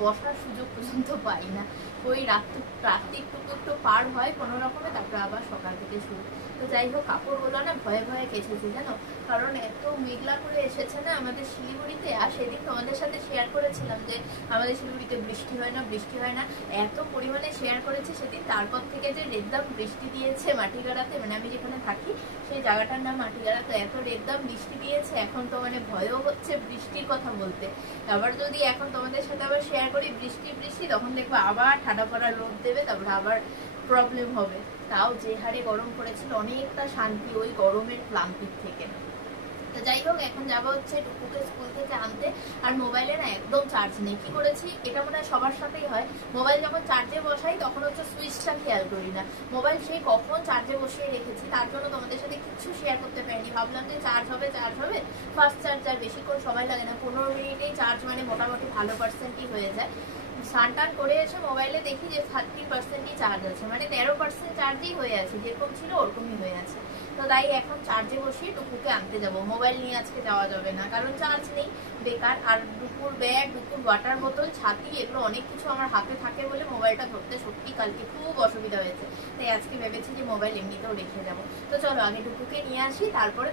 বসার সুযোগ পর্যন্ত পাই না। ওই রাত্রিটুকু একটু পার হয় কোনো রকমে, তারপরে আবার সকাল থেকে শুরু। তো যাই হোক, কাপড়গুলো না ভয়ে ভয়ে কেচেছি জানো, কারণ এত মেঘলা করে এসেছে না আমাদের শিলিগুড়িতে। আর সেদিন তোমাদের সাথে শেয়ার করেছিলাম যে আমাদের শিলিগুড়িতে বৃষ্টি হয় না, বৃষ্টি হয় না, এত পরিমাণে শেয়ার করেছি সেদিন। তারপর থেকে যে রেদদাম বৃষ্টি দিয়েছে মাটিগাড়াতে, মানে আমি যেখানে থাকি সেই জায়গাটার নাম মাটিগাড়া, তো এত রেদদাম বৃষ্টি দিয়েছে, এখন তো মানে ভয়ও হচ্ছে বৃষ্টির কথা বলতে। আবার যদি এখন তোমাদের সাথে আবার শেয়ার করি বৃষ্টি বৃষ্টি, তখন দেখবো আবার ঠাডা পড়া রোদ দেবে, তারপরে আবার প্রবলেম হবে। তাও যে হারে গরম পড়েছিল, অনেকটা শান্তি ওই গরমের ক্লান্তির থেকে। তো যাই হোক, এখন যাবো হচ্ছে টুকুকে স্কুল থেকে আনতে। আর মোবাইলে না একদম চার্জ নেই। কি করেছি, এটা মনে হয় সবার সাথেই হয়, মোবাইল যখন চার্জে বসাই তখন হচ্ছে সুইচটা খেয়াল করি না। মোবাইল সেই কখন চার্জে বসিয়ে রেখেছি, তার জন্য তোমাদের সাথে কিছু শেয়ার করতে পারিনি। ভাবলাম যে চার্জ হবে, ফার্স্ট চার্জ, আর বেশিক্ষণ সময় লাগে না, 15 মিনিটেই চার্জ মানে মোটামুটি ভালো পার্সেন্টই হয়ে যায়। স্নান টান করে এসে মোবাইলে দেখি যে 30%ই চার্জ আছে, মানে 13% চার্জই হয়ে আছে, যেরকম ছিল ওরকমই হয়ে আছে। তো তাই এখন চার্জে বসিয়ে টুকুকে আনতে যাব। মোবাইল নিয়ে আজকে যাওয়া যাবে না, কারণ চার্জ নেই, বেকার। আর দুপুর ব্যাগ, দুপুর ওয়াটার বোতল, ছাতি, এগুলো অনেক কিছু আমার হাতে থাকে বলে মোবাইলটা ধরতে সত্যি কালকে খুব অসুবিধা হয়েছে। তাই আজকে ভেবেছি যে মোবাইল এমনিতেও রেখে যাবো। তো চলো আগে টুকুকে নিয়ে আসি, তারপরে